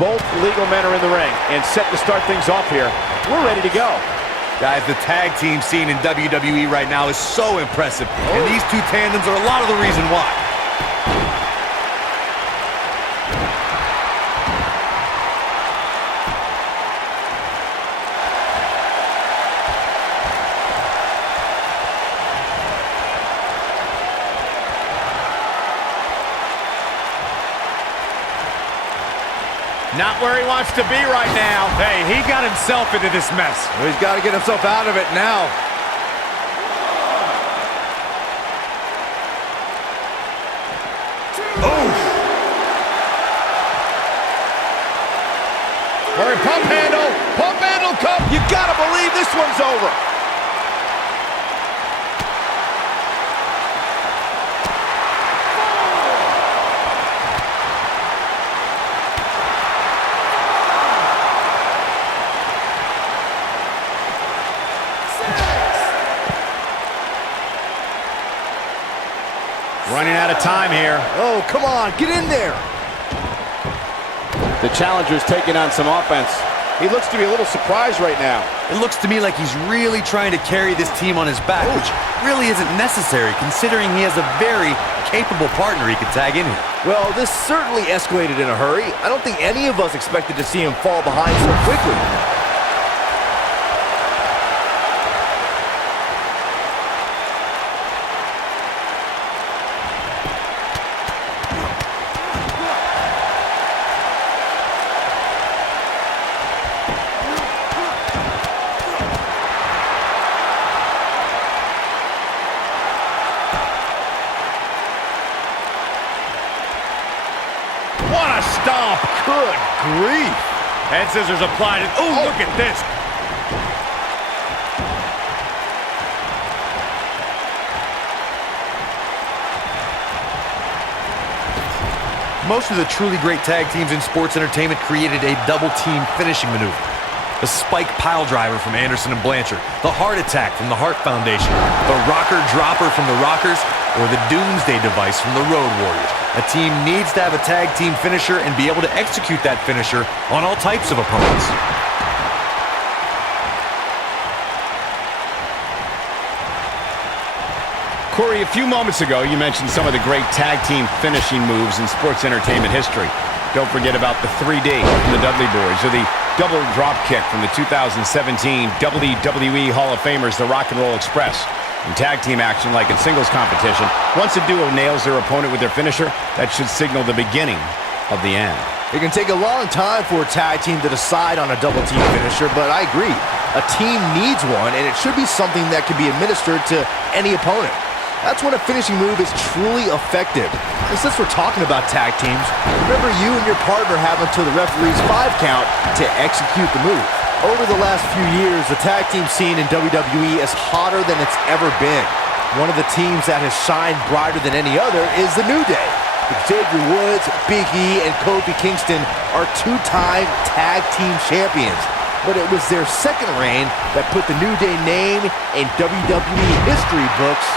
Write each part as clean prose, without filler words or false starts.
Both legal men are in the ring and set to start things off here. We're ready to go. Guys, the tag team scene in WWE right now is so impressive. And these two tandems are a lot of the reason why. Not where he wants to be right now. Hey, he got himself into this mess. Well, he's got to get himself out of it now. Oh! Or pump handle come. You gotta believe this one's over. Running out of time here. Oh, come on, get in there. The challenger's taking on some offense. He looks to be a little surprised right now. It looks to me like he's really trying to carry this team on his back, which really isn't necessary considering he has a very capable partner he could tag in here. Well, this certainly escalated in a hurry. I don't think any of us expected to see him fall behind so quickly. What a stomp. Good grief. Head scissors applied. Oh, look at this. Most of the truly great tag teams in sports entertainment created a double team finishing maneuver. The spike pile driver from Anderson and Blanchard, the heart attack from the Hart Foundation, the rocker dropper from the Rockers, or the Doomsday device from the Road Warriors. A team needs to have a tag team finisher and be able to execute that finisher on all types of opponents. Corey, a few moments ago, you mentioned some of the great tag team finishing moves in sports entertainment history. Don't forget about the 3D from the Dudley Boys, or the double drop kick from the 2017 WWE Hall of Famers, the Rock and Roll Express. In tag team action, like in singles competition, once a duo nails their opponent with their finisher, that should signal the beginning of the end. It can take a long time for a tag team to decide on a double team finisher, but I agree. A team needs one, and it should be something that can be administered to any opponent. That's when a finishing move is truly effective. And since we're talking about tag teams, remember you and your partner have until the referee's 5 count to execute the move. Over the last few years, the tag team scene in WWE is hotter than it's ever been. One of the teams that has shined brighter than any other is the New Day. Xavier Woods, Big E, and Kofi Kingston are 2-time tag team champions. But it was their second reign that put the New Day name in WWE history books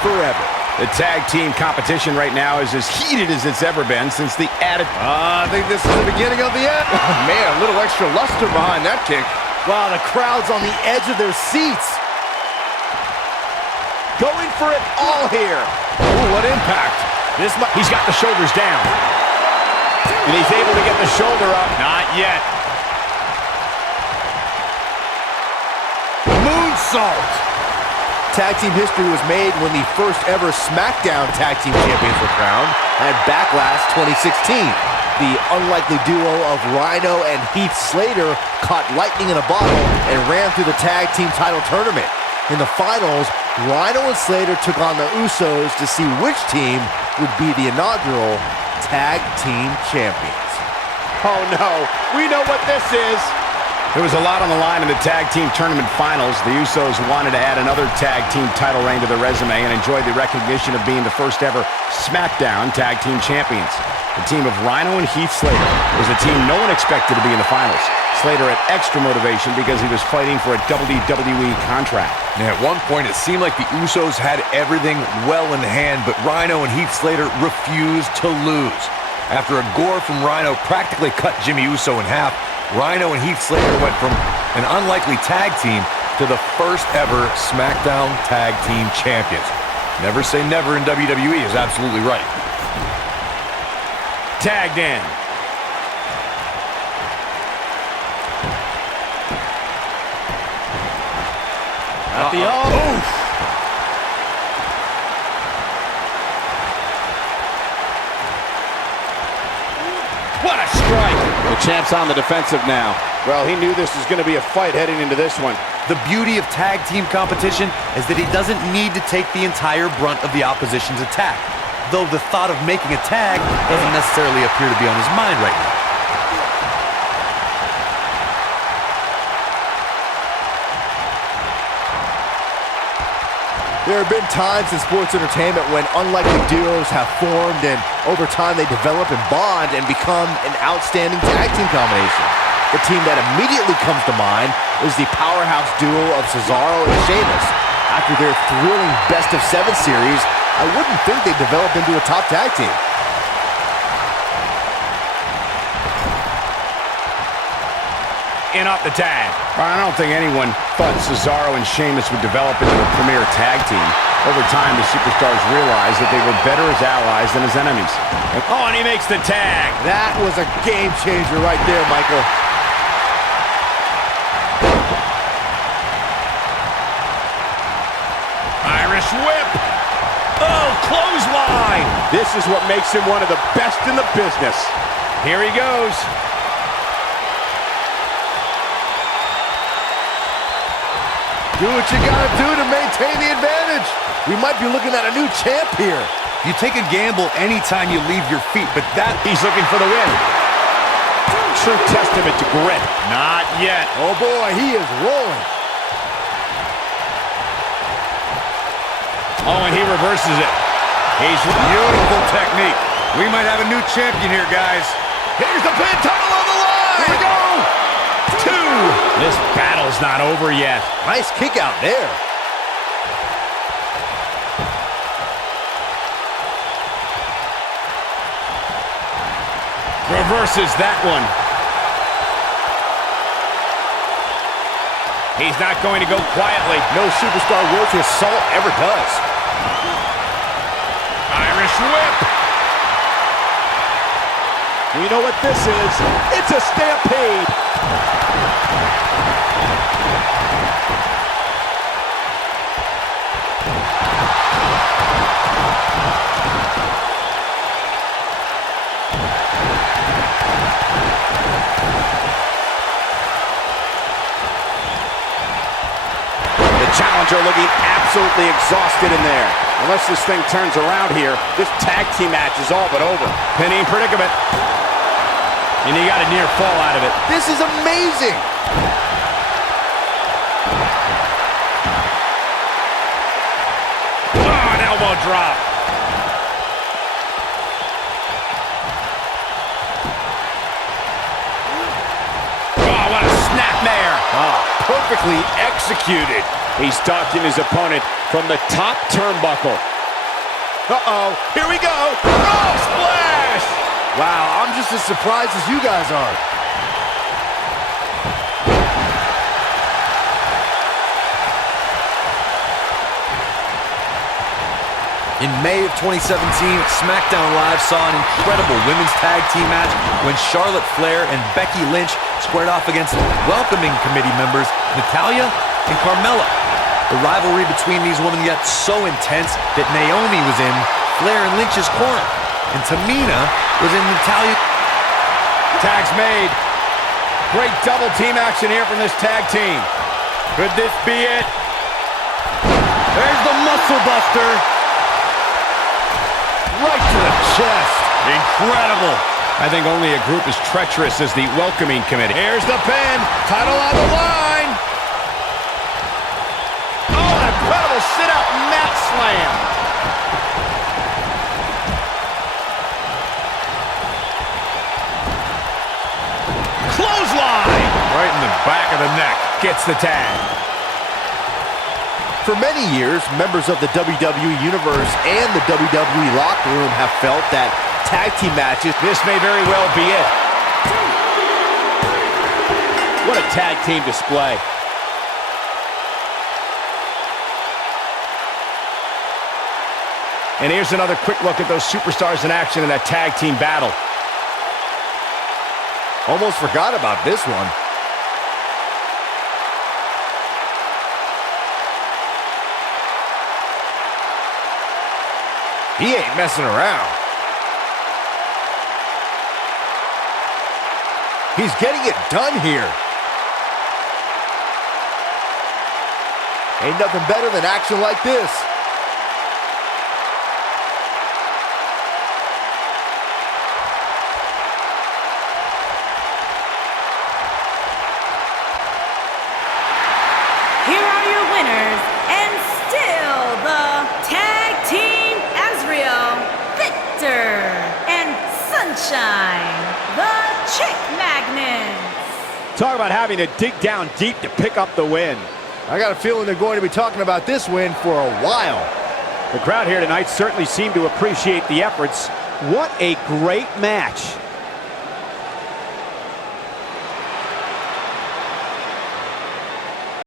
forever. The tag team competition right now is as heated as it's ever been since the added... I think this is the beginning of the end. Oh, man, a little extra luster behind that kick. Wow, the crowd's on the edge of their seats. Going for it all here. Ooh, what impact. He's got the shoulders down. And he's able to get the shoulder up. Not yet. Moonsault. Tag team history was made when the first ever SmackDown Tag Team Champions were crowned at Backlash 2016. The unlikely duo of Rhino and Heath Slater caught lightning in a bottle and ran through the tag team title tournament. In the finals, Rhino and Slater took on the Usos to see which team would be the inaugural Tag Team Champions. Oh, no. We know what this is. There was a lot on the line in the tag team tournament finals. The Usos wanted to add another tag team title reign to their resume and enjoyed the recognition of being the first ever SmackDown Tag Team Champions. The team of Rhino and Heath Slater was a team no one expected to be in the finals. Slater had extra motivation because he was fighting for a WWE contract. And at one point, it seemed like the Usos had everything well in hand, but Rhino and Heath Slater refused to lose. After a gore from Rhino practically cut Jimmy Uso in half, Rhino and Heath Slater went from an unlikely tag team to the first ever SmackDown Tag Team Champions. Never say never in WWE is absolutely right. Tagged in. At the Oof. What a strike! The champ's on the defensive now. Well, he knew this was going to be a fight heading into this one. The beauty of tag team competition is that he doesn't need to take the entire brunt of the opposition's attack, though the thought of making a tag doesn't necessarily appear to be on his mind right now. There have been times in sports entertainment when unlikely duos have formed, and over time they develop and bond and become an outstanding tag team combination. The team that immediately comes to mind is the powerhouse duo of Cesaro and Sheamus. After their thrilling best-of-7 series, I wouldn't think they'd develop into a top tag team. In off the tag. I don't think anyone thought Cesaro and Sheamus would develop into a premier tag team. Over time, the superstars realized that they were better as allies than as enemies. Oh, and he makes the tag. That was a game changer right there, Michael. Irish whip. Oh, clothesline. This is what makes him one of the best in the business. Here he goes. Do what you gotta do to maintain the advantage. We might be looking at a new champ here. You take a gamble anytime you leave your feet, but that... He's looking for the win. True testament to grit. Not yet. Oh boy, he is rolling. Oh, and he reverses it. He's Beautiful technique. We might have a new champion here, guys. Here's the pin, title on the line. Here we go. 2. This battle's not over yet. Nice kick out there. Reverses that one. He's not going to go quietly. No superstar worth his salt ever does. Irish whip. We know what this is. It's a stampede. Challenger looking absolutely exhausted in there. Unless this thing turns around here, this tag team match is all but over. Pinning predicament. And he got a near fall out of it. This is amazing. Oh, an elbow drop. Oh, what a snapmare. Oh, perfectly executed. He's stalking his opponent from the top turnbuckle. Uh-oh, here we go. Oh, splash! Wow, I'm just as surprised as you guys are. In May of 2017, SmackDown Live saw an incredible women's tag team match when Charlotte Flair and Becky Lynch squared off against welcoming committee members Natalya and Carmella. The rivalry between these women got so intense that Naomi was in Flair and Lynch's corner, and Tamina was in Natalya. Tag's made. Great double team action here from this tag team. Could this be it? There's the muscle buster. Right to the chest. Incredible. I think only a group as treacherous as the welcoming committee. Here's the pin. Title on the line. Oh, an incredible sit-out mat slam. Clothesline. Right in the back of the neck. Gets the tag. For many years, members of the WWE Universe and the WWE locker room have felt that tag team matches. This may very well be it. What a tag team display. And here's another quick look at those superstars in action in a tag team battle. Almost forgot about this one. He ain't messing around. He's getting it done here. Ain't nothing better than action like this. Here are your winners, and still the Tag Team Azrael, Victor and Sunshine, the Chick Magnets. Talk about having to dig down deep to pick up the win. I got a feeling they're going to be talking about this win for a while. The crowd here tonight certainly seemed to appreciate the efforts. What a great match.